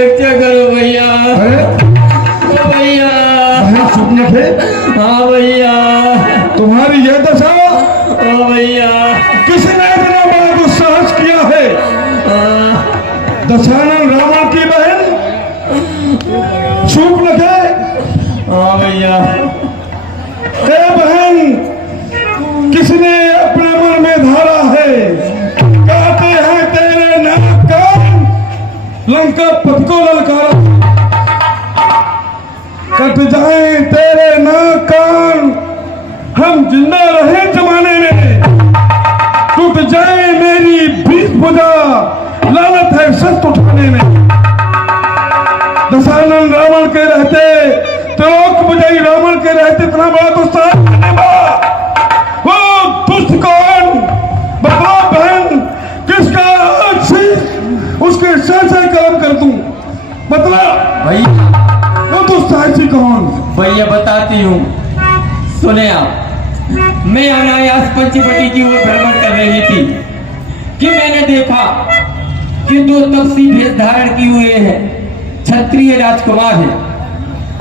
रक्षा करो भैया। ओ भैया सुनने थे। हाँ भैया तुम्हारी यह दशा ओ भैया किसने इतना बड़ा दुस्साहस किया है? दशानन रावण की बहन शूर्पणखा। हाँ भैया ए बहन, किसने अपने मन में धारा है? कहते हैं तेरे नाक कान लंका पथ को ललकारा। कट जाए तेरे नाक कान हम जिंदा रहे जमाने में। टूट जाए मेरी 20 भुजा लालत है शस्त्र उठाने में। दशानन रावण के रहते त्रिलोक विजयी रावण के रहते इतना बड़ा दुस्साहस करने वाला वो दुष्ट कौन? बता बहन, किसका आज से उसके सर से कलम कर दूं? मतलब भैया वो दुस्साहसी कौन? भैया बताती हूँ, सुने आप। मैं अनायास पंचवटी की ओर भ्रमण कर रही थी कि मैंने देखा कि दो तपसी भेष धारण किए हुए हैं, क्षत्रिय राजकुमार है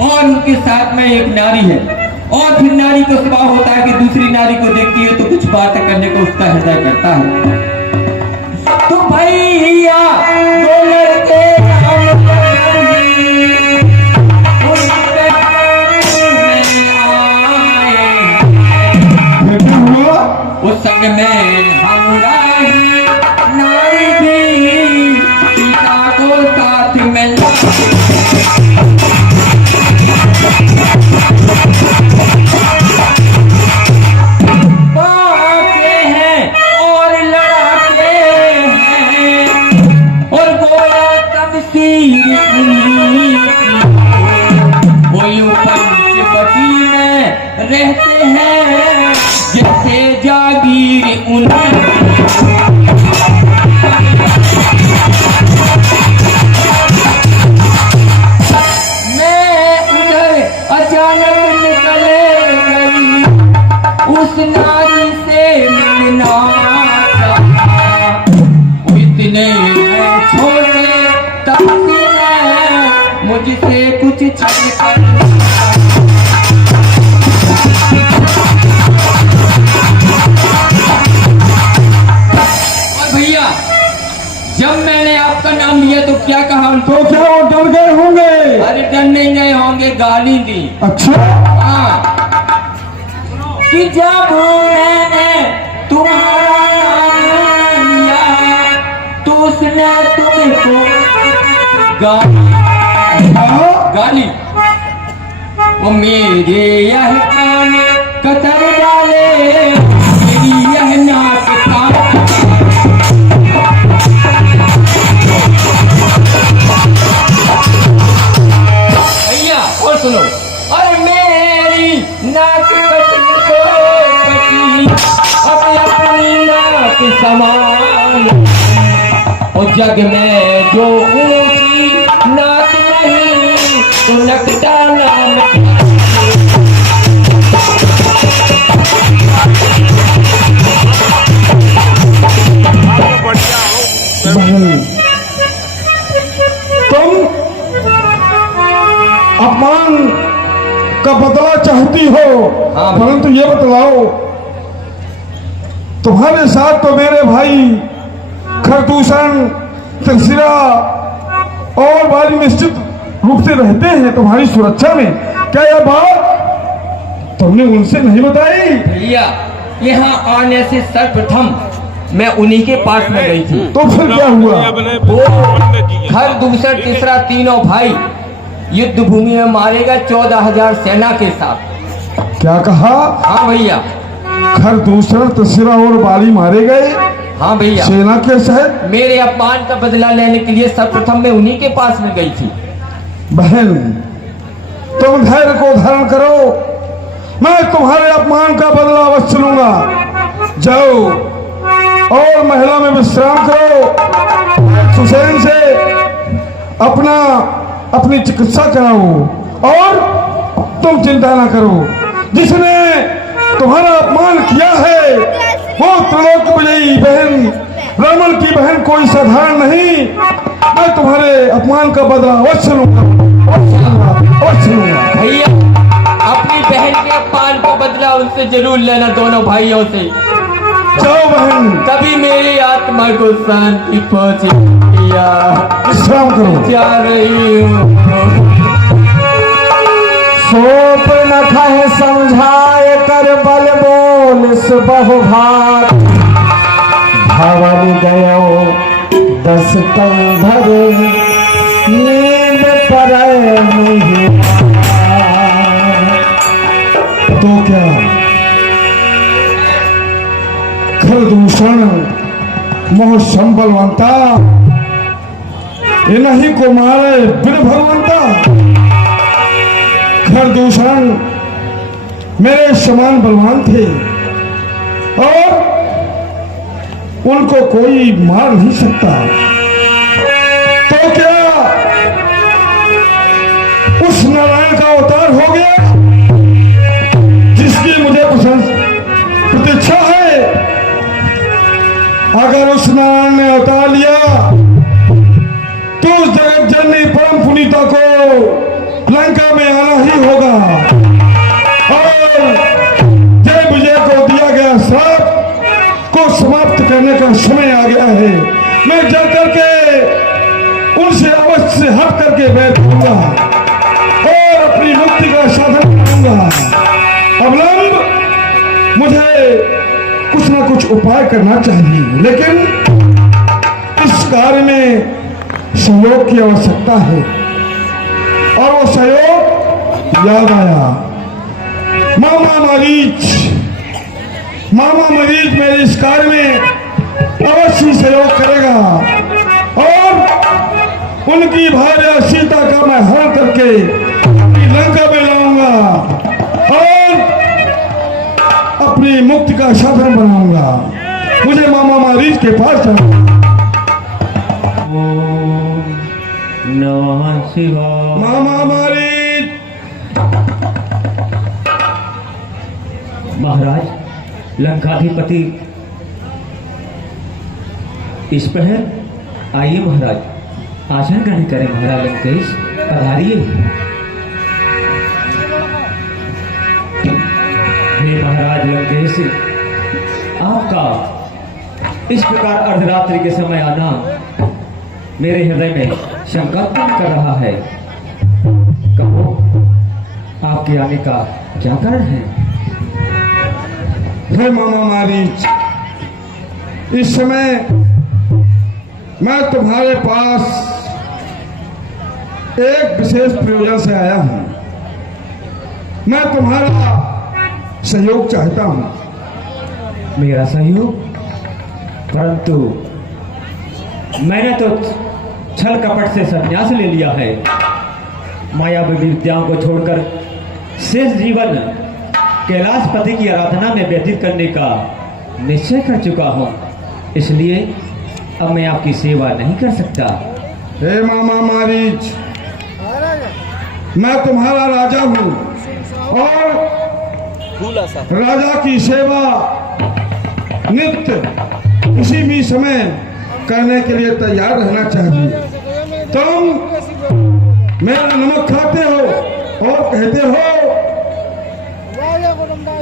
और उनके साथ में एक नारी है। और फिर नारी को स्वभाव होता है कि दूसरी नारी को देखती है तो कुछ बातें करने को उसका हृदय करता है। तो भैया दो लड़के उस संग में नारी भी सीता को साथ में बाके हैं और लड़ाके हैं और गोरा तमसीर वो यूं पंचवटी में रहते हैं जैसे जागीर उन्हें। मैं उधर अचानक निकले गई, उस नारी से मिलना चाहा। इतने छोटे तपसी ने मुझसे कुछ छल कर जब मैंने आपका नाम लिया तो क्या कहा उनको? तो क्या वो डर गए होंगे? अरे डर नहीं गए होंगे, गाली दी। अच्छा हाँ कि जब मैंने तुम्हारा नाम लिया तो उसने तुमको गाली वो मेरे यह कान कतर डाले, मेरी यह नाक और सुनो, और मेरी नाक कटी अपनी नाक समान। और जग में जो ऊंची नाक नहीं तो नकटा नाम। तुम अपमान का बदला चाहती हो, परंतु ये बतलाओ तुम्हारे साथ तो मेरे भाई खरदूषण त्रिशिरा और बारी निश्चित रूप से रहते हैं तुम्हारी सुरक्षा में। क्या यह बात तुमने उनसे नहीं बताई? भैया यहाँ आने से सर्वप्रथम मैं उन्हीं के पास में गई थी। तो फिर क्या हुआ? वो खरदूषण तीसरा तीनों भाई युद्ध भूमि में मारे गए 14,000 सेना के साथ। क्या कहा? हाँ भैया। खरदूषण त्रिशिरा और बाली मारे गए? हाँ भैया। सेना के साथ? मेरे अपमान का बदला लेने के लिए सर्वप्रथम मैं उन्हीं के पास में गई थी। बहन तुम धैर्य को धारण करो, मैं तुम्हारे अपमान का बदला अवश्य लूंगा। जाओ और महिला में विश्राम करो, सुसैन से अपनी चिकित्सा कराओ और तुम चिंता ना करो। जिसने तुम्हारा अपमान किया है वो त्रिलोक विजयी बहन रावण की बहन कोई साधारण नहीं, मैं तुम्हारे अपमान का बदला अवश्य लूंगा, अवश्य लूंगा, अवश्य लूंगा। भैया अपनी बहन के अपमान को बदला उनसे जरूर लेना, दोनों भाइयों से। जाओ बहन, तभी मेरी आत्मा को शांति पहुंचे। भैया विश्राम करो। जा रही हूँ। सोप न खह समझाए कर बल बोल सुबह भात, भवन गयो 10 कंधर नींद पर नहीं। तो क्या खरदूषण मोह संबलवंता, इन्हीं को मारे बिन भगवंता। खरदूषण मेरे समान बलवान थे और उनको कोई मार नहीं सकता। तो क्या उस नारायण का अवतार हो गया जिसकी मुझे प्रतीक्षा है? अगर उस नारायण ने अवतार लिया तो उस जगत जननी परम पुनीता को लंका में आना ही होगा और जय विजय को दिया गया श्राप को समाप्त करने का समय आ गया है। मैं जल करके उनसे अवश्य हट करके बैठूंगा और अपनी मुक्ति का साधन करूंगा। अवलंब मुझे कुछ ना कुछ उपाय करना चाहिए, लेकिन इस कार्य में सहयोग की आवश्यकता है और वो सहयोग याद आया। मामा मरीच मेरे इस कार्य में अवश्य सहयोग करेगा और उनकी भार्या सीता का मैं हरण करके अपनी लंका में लाऊंगा और अपनी मुक्ति का साधन बनाऊंगा। मुझे मामा मरीच के पास जाना। नमः शिवाय। मामा मरीच। महाराज लंकाधिपति इस पहर आइए महाराज, आसन ग्रहण करें। महाराज लंकेश पधारिए। हे महाराज लंकेश, आपका इस प्रकार अर्धरात्रि के समय आना मेरे हृदय में शंका उत्पन्न कर रहा है। कहो आपके आने का क्या कारण है? हे मामा मरीच, इस समय मैं तुम्हारे पास एक विशेष प्रयोजन से आया हूं। मैं तुम्हारा सहयोग चाहता हूं। मेरा सहयोग? परंतु मैंने तो छल कपट से संन्यास ले लिया है। मायावी विद्याओं को छोड़कर शेष जीवन कैलाशपति की आराधना में व्यतीत करने का निश्चय कर चुका हूं, इसलिए अब मैं आपकी सेवा नहीं कर सकता। हे मामा मरीच, मैं तुम्हारा राजा हूं और राजा की सेवा नित्य किसी भी समय करने के लिए तैयार रहना चाहिए। तुम मेरा नमक खाते हो और कहते हो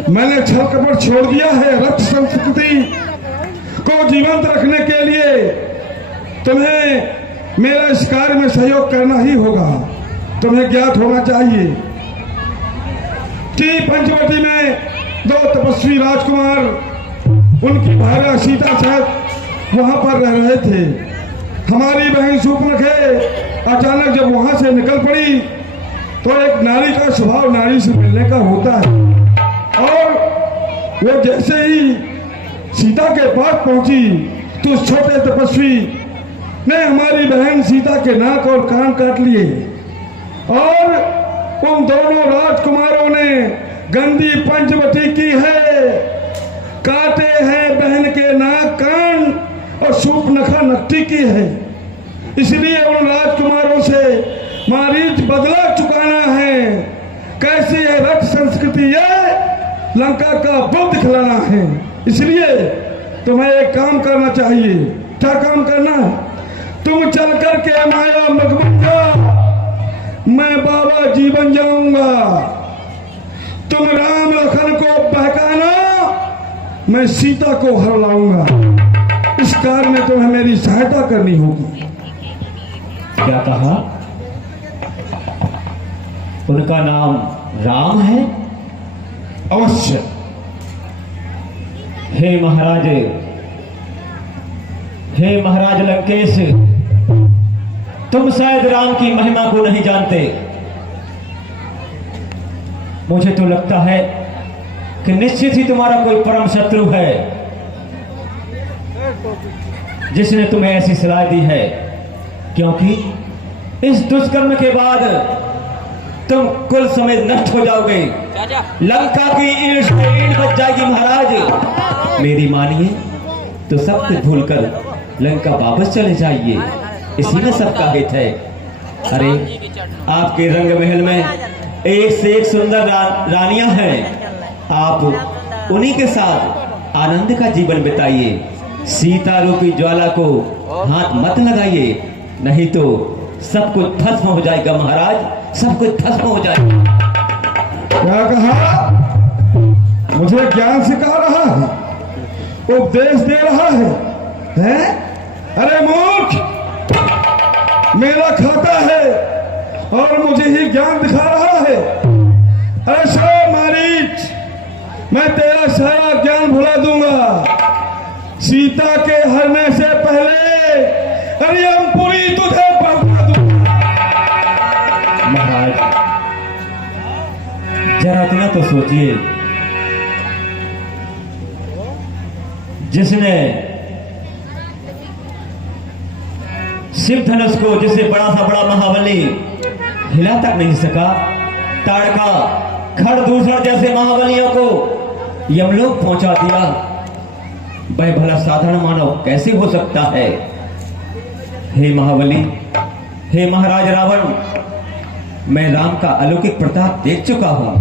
मैंने छल कपट छोड़ दिया है। रक्त संस्कृति को जीवंत रखने के लिए तुम्हें मेरा इस कार्य में सहयोग करना ही होगा। तुम्हें ज्ञात होना चाहिए कि पंचवटी में 2 तपस्वी राजकुमार उनकी भार्या सीता सहित वहां पर रह रहे थे। हमारी बहन शूर्पणखा अचानक जब वहां से निकल पड़ी तो एक नारी का स्वभाव नारी से मिलने का होता है और वो जैसे ही सीता के पास पहुंची तो उस छोटे तपस्वी ने हमारी बहन सीता के नाक और कान काट लिए और उन दोनों राजकुमारों ने गंदी पंचवटी की है, काटे हैं बहन के नाक कान और शूर्पणखा नकटी की है। इसलिए उन राजकुमारों से मरीच बदला चुकाना है। कैसी है रक्त संस्कृति है, लंका का बल दिखलाना है। इसलिए तुम्हें एक काम करना चाहिए। क्या काम करना है? तुम चल कर के माया मत बन जा, मैं बाबा जी बन जाऊंगा। तुम राम लखन को बहकाना, मैं सीता को हर लाऊंगा। इस कार्य में तुम्हें मेरी सहायता करनी होगी। क्या कहा? उनका नाम राम है? अवश्य। हे महाराज लंकेश, तुम शायद राम की महिमा को नहीं जानते। मुझे तो लगता है कि निश्चित ही तुम्हारा कोई परम शत्रु है जिसने तुम्हें ऐसी सलाह दी है, क्योंकि इस दुष्कर्म के बाद तुम कुल समेत नष्ट हो जाओगे। लंका की ईंट बच जाएगी। महाराज मेरी मानिए तो सब कुछ भूलकर लंका वापस चले जाइए, इसी में सबका हित है। अरे आपके रंग महल में एक से एक सुंदर रानियां हैं, आप उन्हीं के साथ आनंद का जीवन बिताइए। सीता रूपी ज्वाला को हाथ मत लगाइए, नहीं तो सब कुछ भस्म हो जाएगा। महाराज सब कुछ भस्म हो जाएगा। क्या कहा? मुझे ज्ञान सिखा रहा है, उपदेश दे रहा है, हैं? अरे मूर्ख, मेरा खाता है और मुझे ही ज्ञान दिखा रहा है। अरे शो मारीच, मैं तेरा सारा ज्ञान भुला दूंगा। सीता के हरने से पहले अरियमपुरी तुझे पहुंचा दूंगा। महाराज जरा इतना तो सोचिए, जिसने शिव धनुष को, जिसे बड़ा सा बड़ा महाबली हिला तक नहीं सका, ताड़का खरदूषण जैसे महाबलियों को यमलोक पहुंचा दिया, वह भला साधारण मानव कैसे हो सकता है? हे महाबली, हे महाराज रावण, मैं राम का अलौकिक प्रताप देख चुका हूं।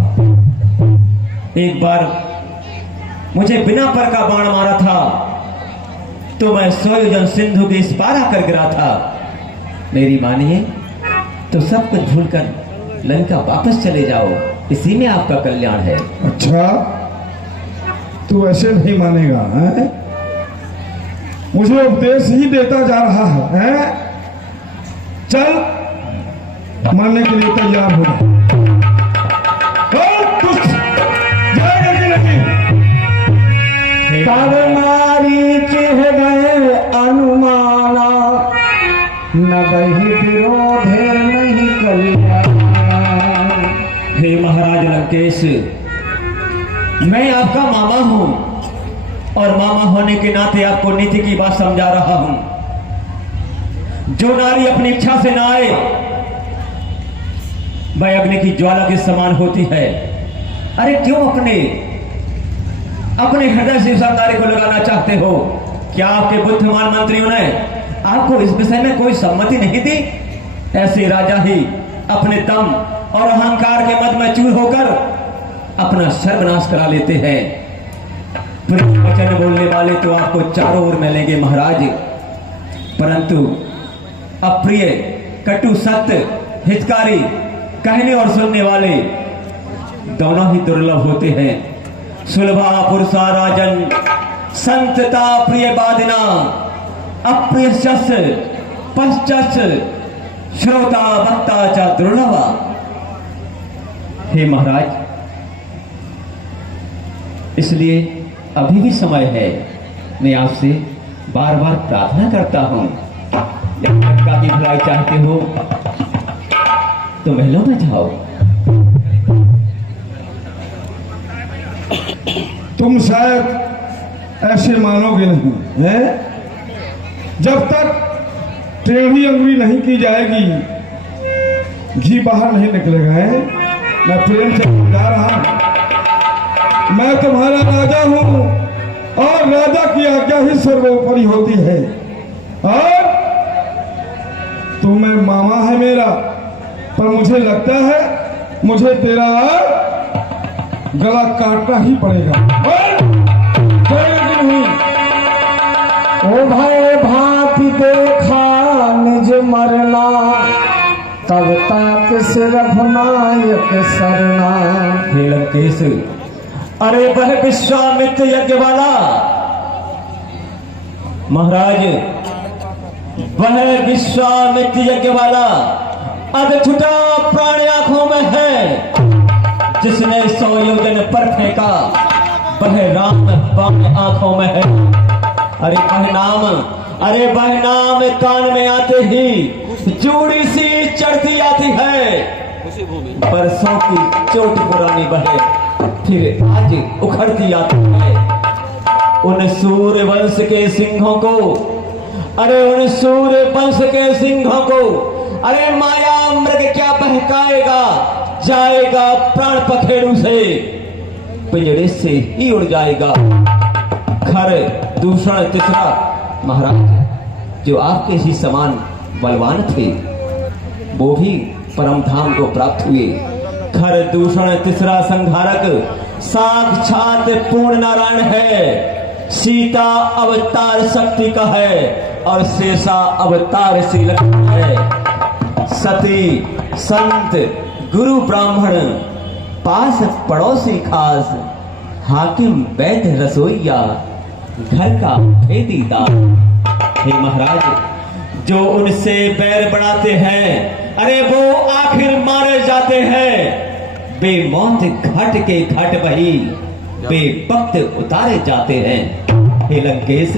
एक बार मुझे बिना पर का बाण मारा था तो मैं 100 योजन सिंधु के इस पार आकर गिरा था। मेरी मानिए तो सब कुछ भूलकर लंका वापस चले जाओ, इसी में आपका कल्याण है। अच्छा, तू ऐसे नहीं मानेगा है? मुझे उपदेश ही देता जा रहा है? चल, मानने के लिए तैयार हो जा। जाएगा कि नहीं? तब नारी चिह गए अनुमाना, न बही विरोधे नहीं कल्याण। हे महाराज लंकेश, मैं आपका मामा हूं और मामा होने के नाते आपको नीति की बात समझा रहा हूं। जो नारी अपनी इच्छा से ना आए वह अग्नि की ज्वाला के समान होती है। अरे क्यों अपने हृदय से उस नारी को लगाना चाहते हो? क्या आपके बुद्धिमान मंत्रियों ने आपको इस विषय में कोई सम्मति नहीं दी? ऐसे राजा ही अपने दम और अहंकार के मद में चूर होकर अपना सर्वनाश करा लेते हैं। वचन बोलने वाले तो आपको चारों ओर मिलेंगे महाराज, परंतु अप्रिय, कटु, सत्य, हितकारी कहने और सुनने वाले दोनों ही दुर्लभ होते हैं। सुलभा पुरुषा राजन, संतता प्रिय बादिना, अप्रिय शस्य पश्चात श्रोता वक्ता च दुर्लभा। हे महाराज, इसलिए अभी भी समय है। मैं आपसे बार बार प्रार्थना करता हूं, यदि लंका की भलाई चाहते हो तो महलों में जाओ। तुम शायद ऐसे मानोगे नहीं है? जब तक टेढ़ी अंगुली नहीं की जाएगी घी बाहर नहीं निकलेगा। है? मैं प्रेम से समझा रहा हूं, मैं तुम्हारा राजा हूं और राजा की आज्ञा ही सर्वोपरि होती है। और तुम्हें मामा है मेरा, पर मुझे लगता है मुझे तेरा गला काटना ही पड़ेगा। ओ भय भांति देखा तब तक से रघुनायक सरना। हे लंकेश, अरे वह विश्वामित्र यज्ञ वाला महाराज, वह विश्वामित्र यज्ञ वाला अब छुटा प्राण आंखों में है, जिसने 100 योजन पर फेंका वह राम बाण आंखों में है। अरे वह नाम कान में आते ही जूड़ी सी चढ़ती आती है। बरसों की चोट पुरानी बहे फिर आज उखड़ती आती है। उन सूर्य वंश के सिंहों को, उन सूर्य वंश के सिंहों को माया मृग क्या बहकाएगा, जाएगा प्राण पखेरु से, पिंजरे से ही उड़ जाएगा। खर दूषण तीसरा महाराज, जो आपके ही समान बलवान थे वो भी परम धाम को प्राप्त हुए। खर दूषण तीसरा संहारक साक्षात पूर्ण नारायण है। सीता अवतार शक्ति का है और शेषा अवतार श्री लक्ष्मण है। सती संत गुरु ब्राह्मण पास पड़ोसी खास, हाकिम वैद्य रसोईया घर का भेदीदार। हे महाराज, जो उनसे बैर बढ़ाते हैं वो आखिर मारे जाते हैं। बेमौत घाट के घाट वही बेवक्त उतारे जाते हैं। हे लंकेश,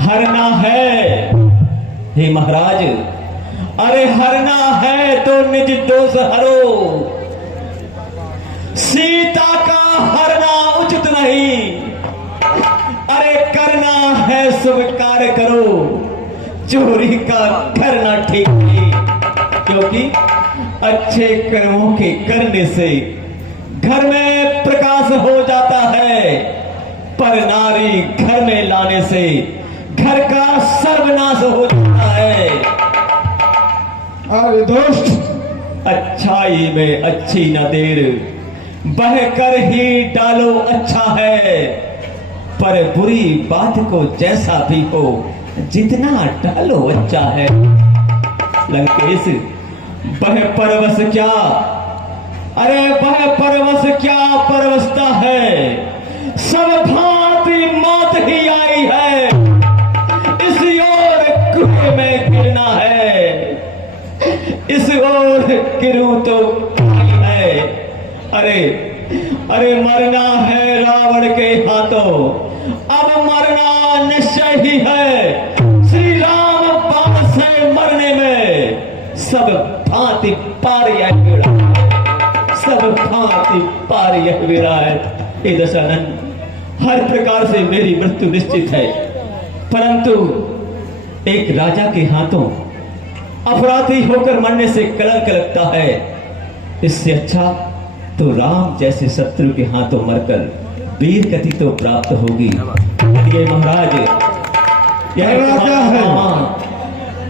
हरना है। हे महाराज, हरना है तो निज दोष हरो। सीता का हरना उचित नहीं, करना है शुभ कार्य करो, चोरी का करना ठीक नहीं। क्योंकि अच्छे कर्मों के करने से घर में प्रकाश हो जाता है, पर नारी घर में लाने से घर का सर्वनाश हो जाता है। अरे दोस्त, अच्छाई में अच्छी न देर, बह कर ही डालो अच्छा है, पर बुरी बात को जैसा भी हो जितना डालो अच्छा है। लंकेश, वह परवश क्या, वह परवश क्या परवशता है। सब भांति मौत ही आई है, इस ओर कुएं में गिरना है, इस ओर गिरूं तो है। मरना है रावण के हाथों, अब मरना निश्चय ही है। श्री राम बाण से मरने में सब भांति पार यह विरा है, सब भांति पार यह विरा है। हे दशरथ, हर प्रकार से मेरी मृत्यु निश्चित है, परंतु एक राजा के हाथों अपराधी होकर मरने से कलंक लगता है। इससे अच्छा तो राम जैसे शत्रु के हाथों मरकर वीर गति तो प्राप्त होगी। ये महाराज, करना क्या है?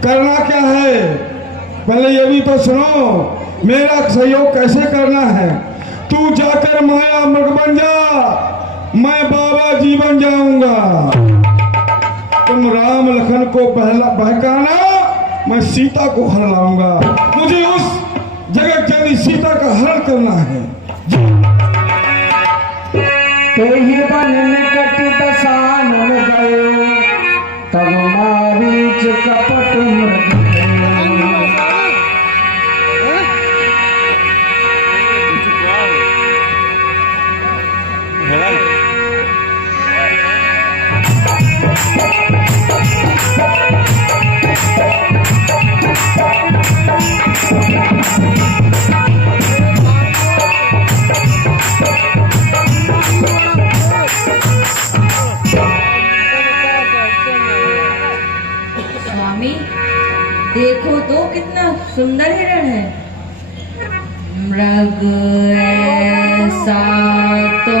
करना क्या है? पहले ये भी तो सुनो, मेरा सहयोग कैसे करना है। तू जाकर माया मृग बन जा, मैं बाबा जी बन जाऊंगा। तुम राम लखन को बहकाना, मैं सीता को हर लाऊंगा। मुझे उस जगत जननी सीता का हरण करना है। तेहि बन निकट दसान गयो, तब मारीच कपट मृग। स्वामी, देखो तो कितना सुंदर हिरण है। मृग ऐसा तो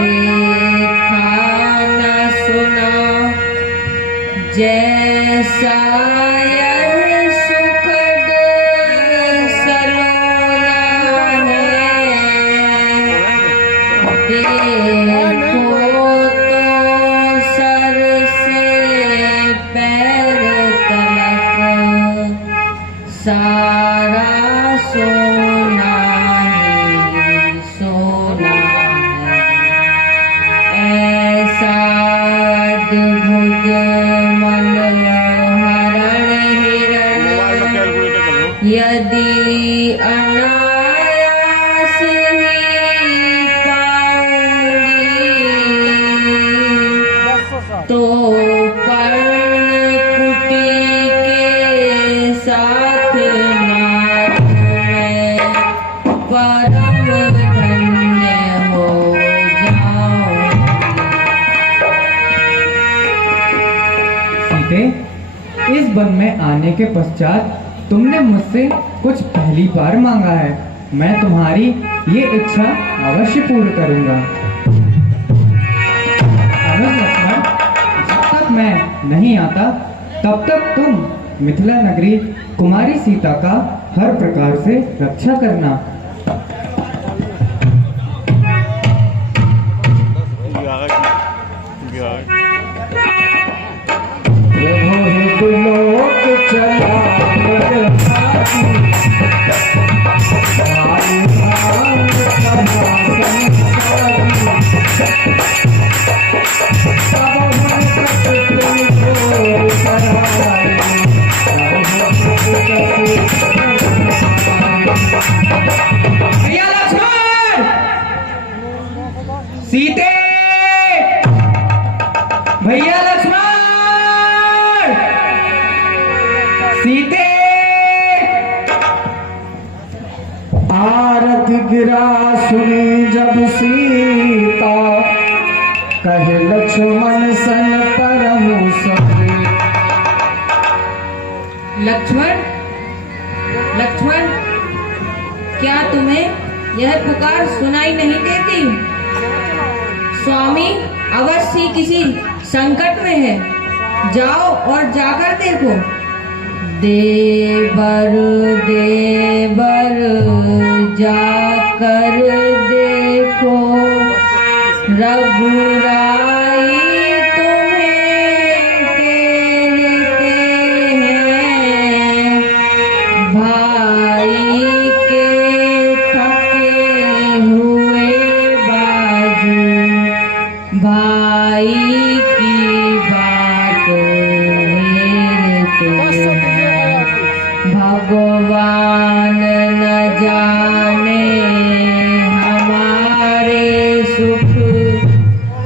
देखा न सुना, जैसा यह सुखद सलोना है। देखो तो सर से पैर तलक सारा सोना ही सोना है, ऐसा अद्भुत मनोहरण हिरण यदि अनायास ही पाऊंगी तो पर्णकुटी के साथ नाथ मैं परम धन्य हो जाऊंगी। सीते, इस वन में आने के पश्चात तुमने मुझसे कुछ पहली बार मांगा है। मैं तुम्हारी ये इच्छा अवश्य पूर्ण करूंगा। अनुज लक्ष्मण, जब तक मैं नहीं आता तब तक तुम मिथिला नगरी कुमारी सीता का हर प्रकार से रक्षा करना। प्रभु लोक चला बरसाती, आई राम कथा संसारी, सब भक्त तुमको सराय, भैया लक्ष्मण, सीते, भैया लक्ष्मण, सीते। आरत गिरा सुनी जब सीता, कहे लक्ष्मण सन परम सती। लक्ष्मण, लक्ष्मण, क्या तुम्हें यह पुकार सुनाई नहीं देती? स्वामी अवश्य किसी संकट में है, जाओ और जाकर देखो। देवर देवर जाकर देखो, रघुराई तुम्हें कहते हैं, भाई के थके हुए बाजू, भाई की बात हेरते हैं, भगवान न जाने हमारे सुख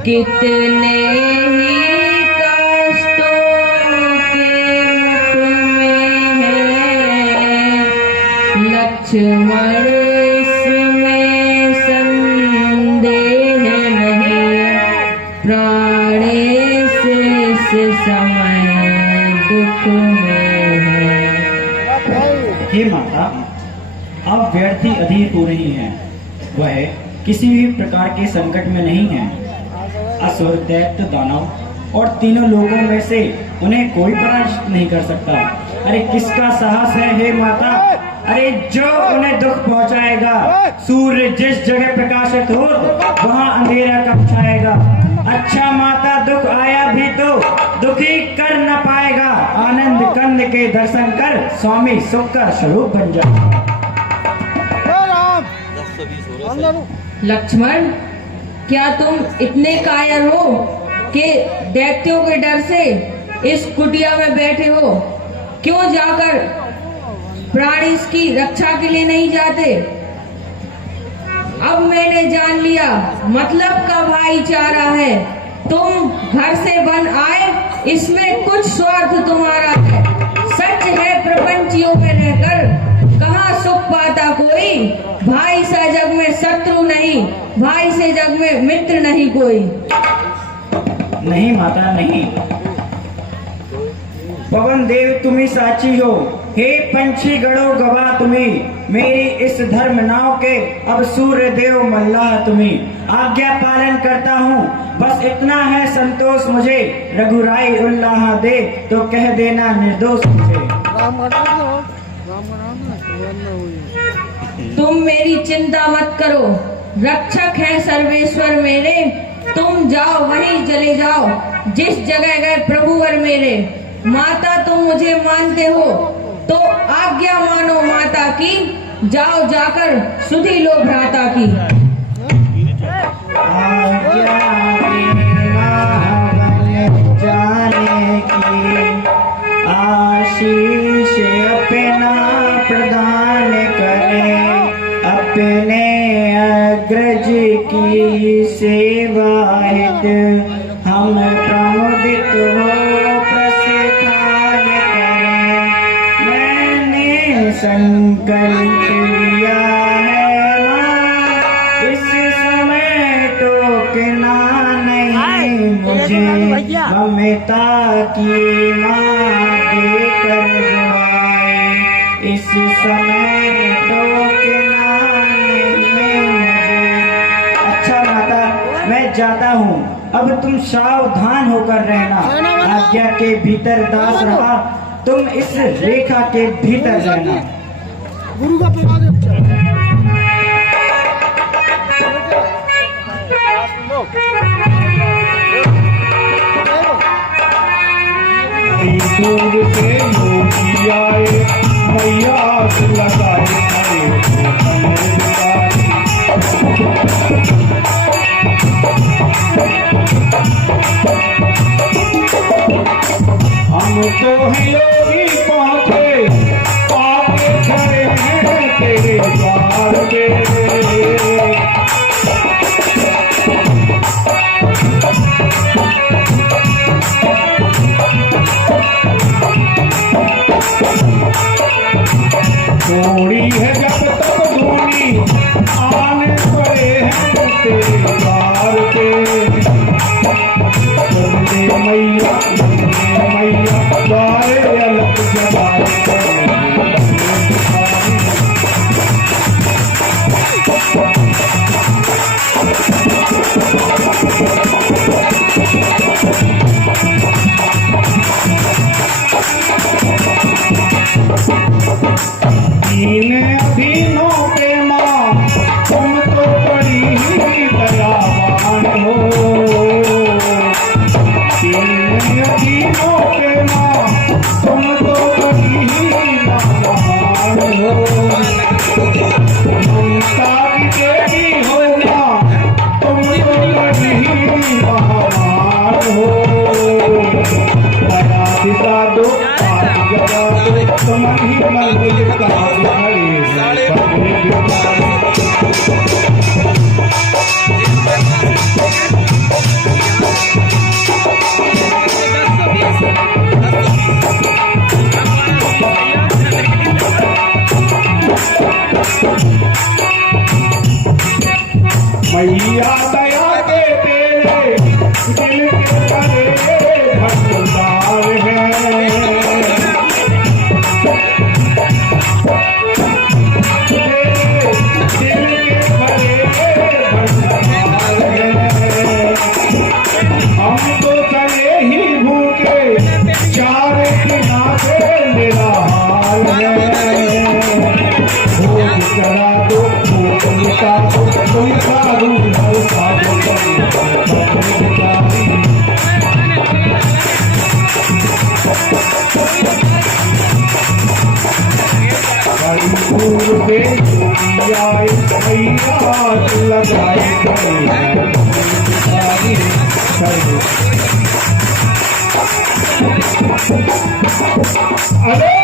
कितने ही कष्टों के मुख में है। लक्ष्मण इसमें संदेह नहीं, प्राणेश इस समय दुख में है। हे माता, आप व्यर्थ ही अधीर हो रही हैं। वह किसी भी प्रकार के संकट में नहीं है। असुर, दैत्य, दानव और तीनों लोगों में से उन्हें कोई पराजित नहीं कर सकता। अरे किसका साहस है हे माता? अरे जो उन्हें दुख पहुंचाएगा। सूर्य जिस जगह प्रकाशित हो वहां अंधेरा कब छाएगा। अच्छा माता, दुख आया भी तो दुखी कर न पाएगा। आनंद कंद के दर्शन कर स्वामी सुख का स्वरूप बन जा। लक्ष्मण, क्या तुम इतने कायर हो कि दैत्यों के डर से इस कुटिया में बैठे हो? क्यों जाकर प्राणी की रक्षा के लिए नहीं जाते? अब मैंने जान लिया, मतलब का भाईचारा है। तुम घर से बन आए, इसमें कुछ स्वार्थ तुम्हारा है। सच है, प्रपंचियों में रहकर कहाँ सुख पाता कोई। भाई से जग में शत्रु नहीं, भाई से जग में मित्र नहीं कोई। नहीं माता, नहीं। पवन देव तुम्ही साची हो, हे पंछी गढ़ो गवा तुम्ही। मेरी इस धर्म नाव के अब सूर्य देव मल्लाह तुम्ही। आज्ञा पालन करता हूँ, बस इतना है संतोष मुझे। रघुराई उल्लाह दे तो कह देना निर्दोष मुझे। तुम मेरी चिंता मत करो, रक्षक है सर्वेश्वर मेरे। तुम जाओ वहीं चले जाओ जिस जगह गए प्रभुवर मेरे। माता तुम मुझे मानते हो तो आज्ञा की, जाओ जाकर सुधी लो भ्राता की। आज्ञा देना बन जाने की, आशीष अपना प्रदान करें, अपने अग्रज की सेवा हित हम प्रमुदित हो प्रस्थान करें। मैंने संकल्प लिया है मां, इस समय टोकना नहीं मुझे, ममता की मां देकर दुआएं, इस समय टोकना नहीं मुझे। अच्छा माता, मैं जाता हूँ, अब तुम सावधान होकर रहना। आज्ञा के भीतर दास रहा, तुम इस रेखा के भीतर रहना। गुरु का प्रभाव दूर से योगी आए, मैया लगाए हमको है योगी पहुँचे, आके खड़े हैं तेरे द्वार पे। थोड़ी है जब तक धूनी, आने पड़े हैं तेरे द्वार पे। मैया मैया द्वारे अलग जगाए, तीन अधीनों पे मां तुम तो बड़ी ही दयावान हो। तीन अधीनों पे मां तुम तो बड़ी ही दयावान हो। ममता की देवी हो मां, तुम तो बड़ी ही महान हो। दया दिशा दो, तुम ही मंदिर का मैया दया के तेरे दिल के करे भंडार है। हम तो चले ही भूखे, चारे किनारे मेरा हाल है। भोग करा दो, भोग लुटा दो, कोई साधु हो साधु दूर से आए, मैया लगाए अरे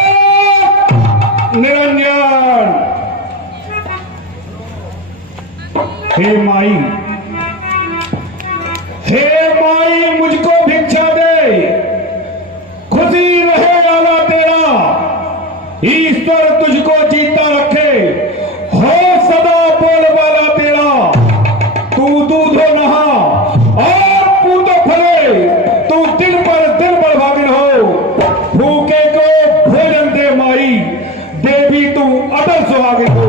निरंजन, हे माई, हे माई मुझको भिक्षा दे, खुशी रहे आला तेरा, ईश्वर तुझको जीता रखे, हो सदा बोल वाला तेरा। तू दूधो नहा और पूतो फले, तू दिन पर भागिन हो। भूखे को भोजन दे माई, देवी तू अदल सुहागिन हो।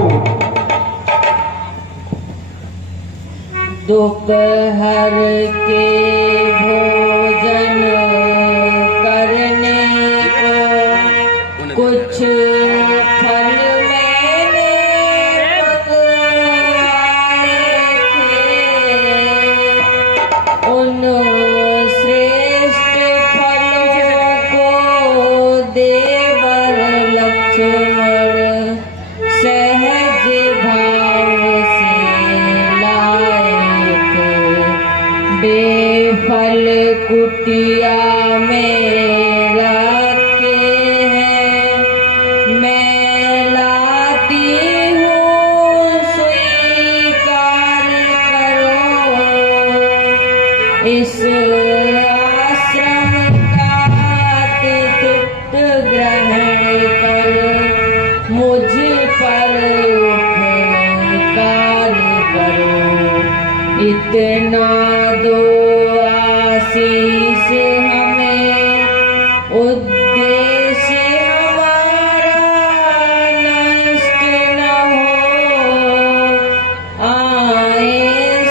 दोपहर के भोजन करने को कुछ फल मैंने पकवाए थे, उन श्रेष्ठ फलों को देवर लक्ष्मण सहज भाव से लाए थे, बेफल कुटिया में रखे हैं। मैं लाती हूँ स्वीकार करो, इस आश्रम का तिथित ग्रहण कर मुझ पर उपकार करो। इतना दो आशीष हमें, उद्देश्य हमारा नष्ट न हो। आए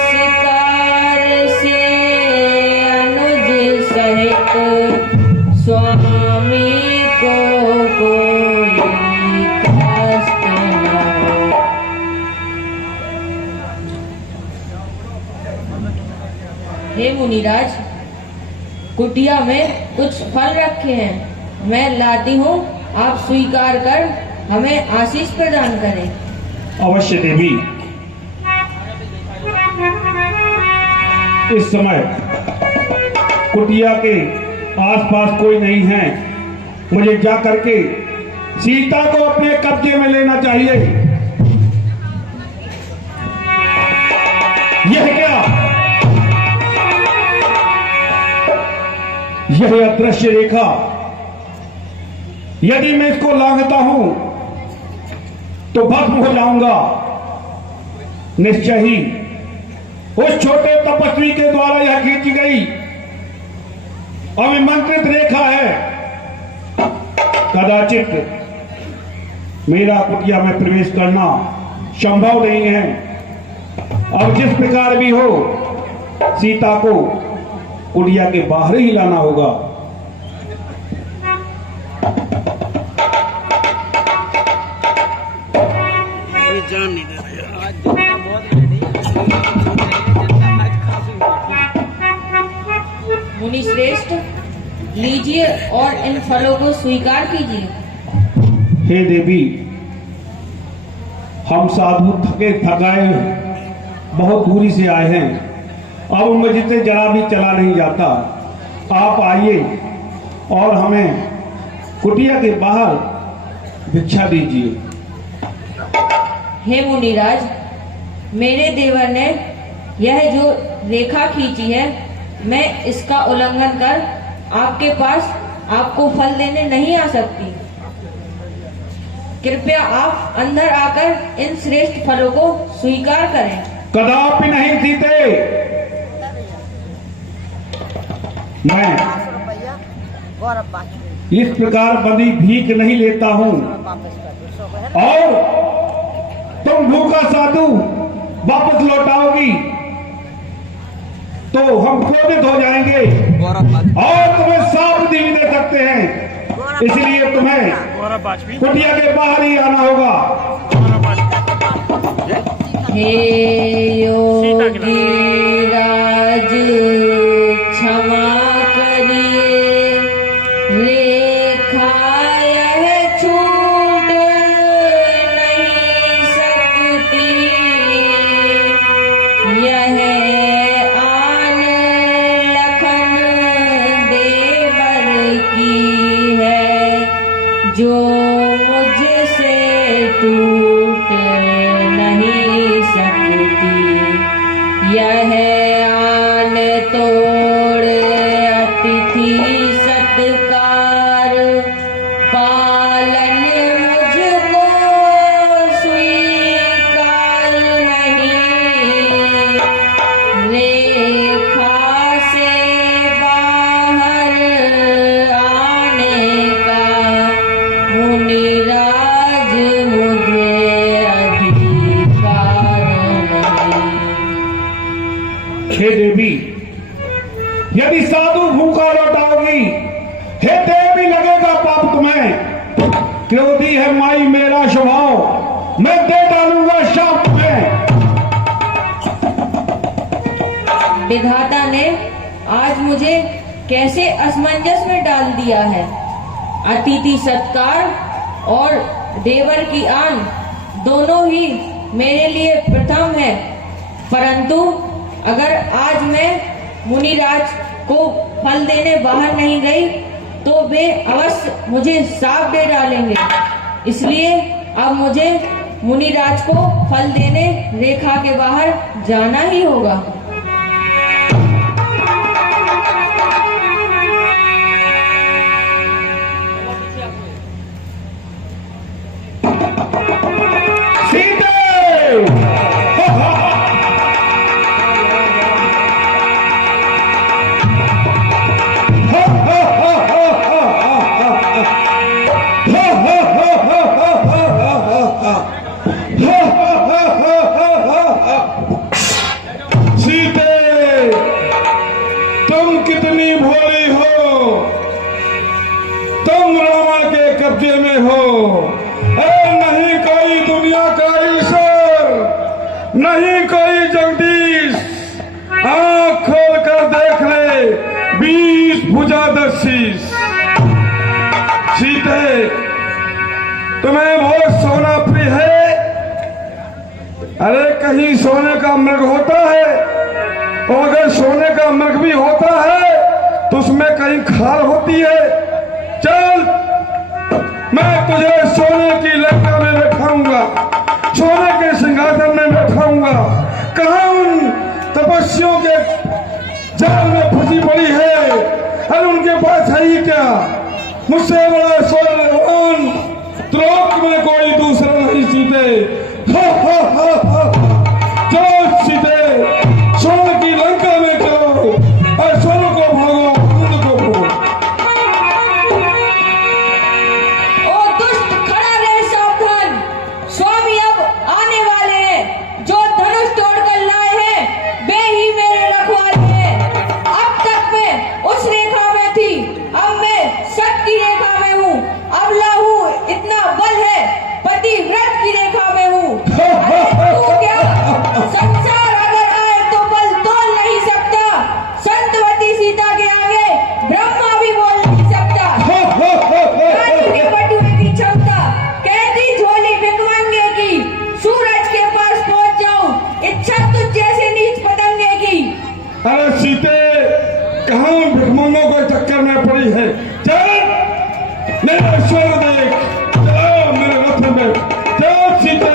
शिकार से अनुज सहित, स्वामी को कोई कष्ट न हो। हे मुनिराज, कुटिया में कुछ फल रखे हैं, मैं लाती हूँ, आप स्वीकार कर हमें आशीष प्रदान करें। अवश्य देवी। इस समय कुटिया के आसपास कोई नहीं है, मुझे जा करके सीता को अपने कब्जे में लेना चाहिए। यह क्या? यह अदृश्य रेखा, यदि मैं इसको लांघता हूं तो भस्म हो जाऊंगा। निश्चय ही उस छोटे तपस्वी के द्वारा यह खींची गई अभिमंत्रित रेखा है। कदाचित मेरा कुटिया में प्रवेश करना संभव नहीं है। अब जिस प्रकार भी हो, सीता को कुटिया के बाहर ही लाना होगा। मुनि श्रेष्ठ, लीजिए और इन फलों को स्वीकार कीजिए। हे देवी, हम साधु थके थकाए बहुत दूरी से आए हैं, अब मुझसे जरा भी चला नहीं जाता। आप आइए और हमें कुटिया के बाहर भिक्षा दीजिए। हे मुनिराज, मेरे देवर ने यह जो रेखा खींची है, मैं इसका उल्लंघन कर आपके पास आपको फल देने नहीं आ सकती। कृपया आप अंदर आकर इन श्रेष्ठ फलों को स्वीकार करें। कदापि नहीं सीते। मैं इस प्रकार बंदी भीख नहीं लेता हूं, और तुम भूखा साधु वापस लौटाओगी तो हम क्रोधित हो जाएंगे और तुम्हें साफ भी दे सकते हैं। इसलिए तुम्हें कुटिया के बाहर ही आना होगा। हे योगी राज, क्षमा करिए, रेखा यह छूट नहीं सकती। यह आन लखन देवर की है, जो मुझसे टूट नहीं सकती। यह आन तोड़ अतिथि सत्कार, पालन मुझको स्वीकार नहीं। रेखा से बाहर आने का मुनिराज मुझे अधिकार नहीं। हे देवी, यदि साधु भूखा लौटाओगी, हे देवी लगेगा पाप तुम्हें। क्रोधी है माई मेरा स्वभाव, मैं दे डालूंगा शाप तुम्हें। विधाता ने आज मुझे कैसे असमंजस में डाल दिया है। अतिथि सत्कार और देवर की आन दोनों ही मेरे लिए प्रथम है। परंतु अगर आज मैं मुनिराज को फल देने बाहर नहीं गई तो वे अवश्य मुझे शाप दे डालेंगे। इसलिए अब मुझे मुनिराज को फल देने रेखा के बाहर जाना ही होगा। तुम कितनी भोली हो, तुम रावण के कब्जे में हो। नहीं कोई दुनिया का ईश्वर, नहीं कोई जगदीश, आंख खोल कर देख ले 20 भुजादर्शी। सीते, तुम्हें बहुत सोना प्रिय है। अरे कहीं सोने का मृग होता है, और अगर सोने का मृग भी होता है तो उसमें कहीं खाल होती है। चल, मैं तुझे सोने की लंका में बैठाऊंगा, सोने के सिंहासन में बैठाऊंगा। कहाँ उन तपस्वियों के जाल में फंसी पड़ी है? अरे उनके पास है ही क्या? मुझसे बड़ा सोलवान त्रिलोक में कोई दूसरा नहीं। सीते, चलो सीते, सोने की लंका में चलो और सोने को भागो, खुद को भागो। ओ दुष्ट, खड़ा रहे, सावधान। स्वामी अब आने वाले हैं। जो धनुष तोड़कर लाए हैं वे ही मेरे रखवाले हैं। अब तक मैं उस रेखा में थी, अब मैं सत की रेखा में हूँ। अबला हूँ, इतना बल है, पतिव्रत की रेखा में हूँ। तू क्या संसार अगर आए तो बल तोल नहीं सकता। संतवती सीता के आगे ब्रह्मा भी बोल नहीं सकता। रानी के बटुए की क्षमता, कहती झोली भिखमंगे की। सूरज के पास पहुंच जाऊं, इच्छा तुझ जैसे नीच पतंगे की। अरे सीते, कहाँ भिखमंगों को चक्कर में पड़ी है? चल मेरा स्वर्ग देख, चलो मेरे रथ में, चल सीते।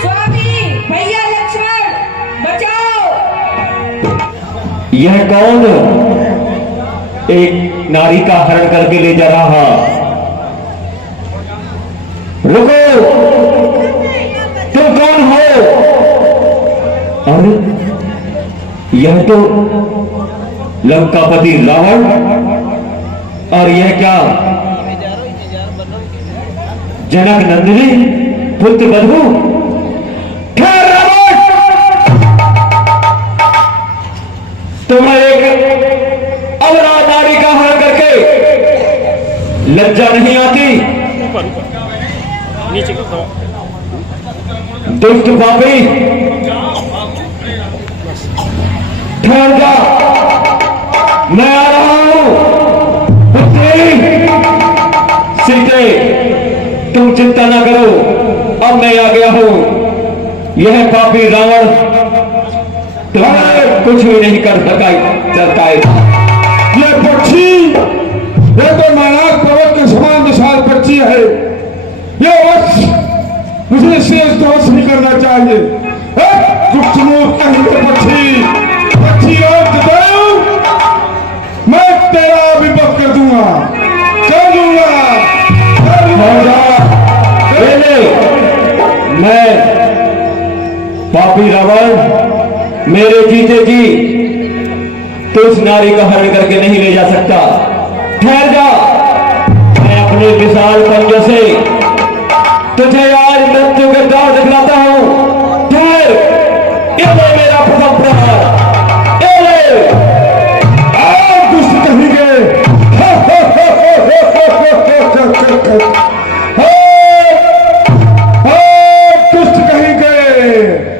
स्वामी, भैया लक्ष्मण, बचाओ। यह कौन एक नारी का हरण करके ले जा रहा? रुको, तुम कौन हो? अरे यह तो लंकापति रावण, और यह क्या जनक नंदिनी पुत्र बधू? ठहर रावण, तुम्हें एक अबला नारी का हरण करके लज्जा नहीं आती? दुष्ट पापी, ठहर जा, मैं आ रहा हूं। सीते, तुम चिंता ना करो, अब मैं आ गया हूं। यह पापी रावण तुम्हें कुछ भी नहीं कर सकता है। ये पक्षी, ये तो मैनाक पर्वत के समान विशाल पक्षी है। ये वश मुझे शेष दोष नहीं करना चाहिए। दुष्ट मुख कहीं पक्षी, पक्षी मैं तेरा विपद कर दूंगा, कर दूंगा। मैं पापी रावण मेरे जीते जी तो उस नारी का हरण करके नहीं ले जा सकता। ठहर जा, मैं अपने विशाल पंजों से तुझे आज मृत्यु के द्वार दिखलाता हूं। ठहर, ये ले मेरा प्रथम प्रहार, ये ले। दुष्ट कहीं गए, दुष्ट कहीं गए।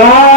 का